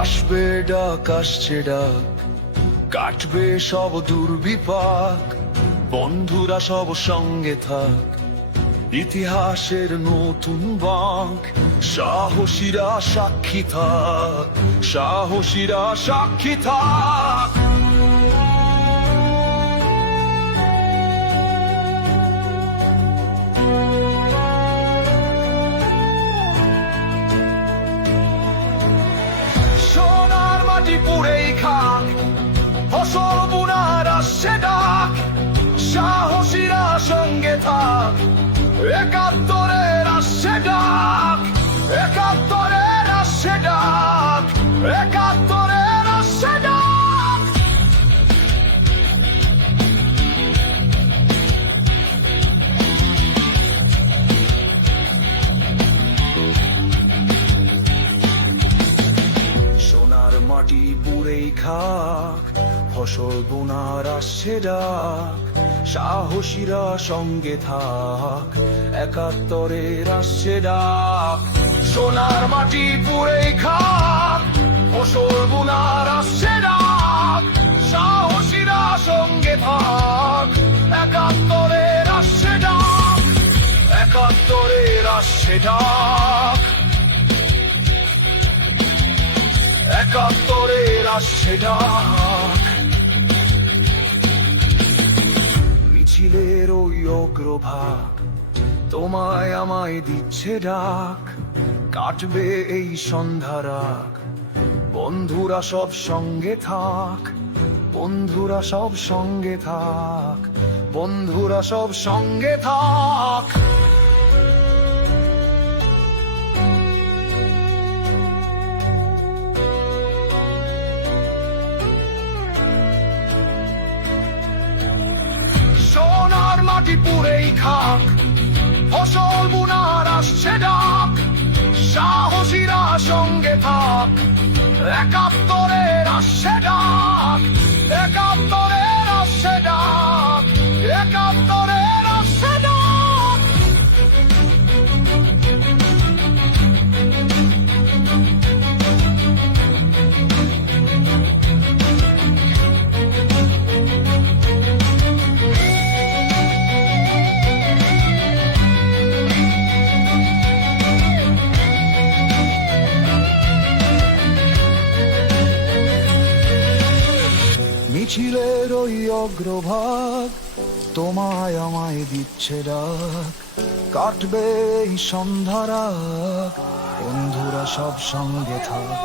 আসবে ডাক, আসছে ডাক। কাটবে সব দুর্বিপাক, বন্ধুরা সব সঙ্গে থাক। ইতিহাসের নতুন বাঁক, সাহসীরা সাক্ষী থাক, সাহসীরা সাক্ষী থাক। সোনার মাটি খাক, ফসল বোনার ডাক, সাহসীরা সঙ্গে থাক, একাত্তরের ডাক। সোনার মাটি পুড়েই খাক ফসল সঙ্গে থাক। একাত্তরের আসছে ডাক একাত্তরের আসছে ডাক মিছিলের তোমায় আমায় দিচ্ছে ডাক। কাটবে এই সন্ধ্যারাগ বন্ধুরা সব সঙ্গে থাক, বন্ধুরা সব সঙ্গে থাক, বন্ধুরা সব সঙ্গে থাক। সোনার মাটি পুড়েই খাক, ফসল বুনার আসছে ডাক, সাহসীরা সঙ্গে থাক। একাত্তরের আসে ডাক একাত্তরের মিছিলের ওই অগ্রভাগ তোমায় আমায় দিচ্ছে ডাক। কাটবে এই সন্ধ্যারা বন্ধুরা সব সঙ্গে থাক।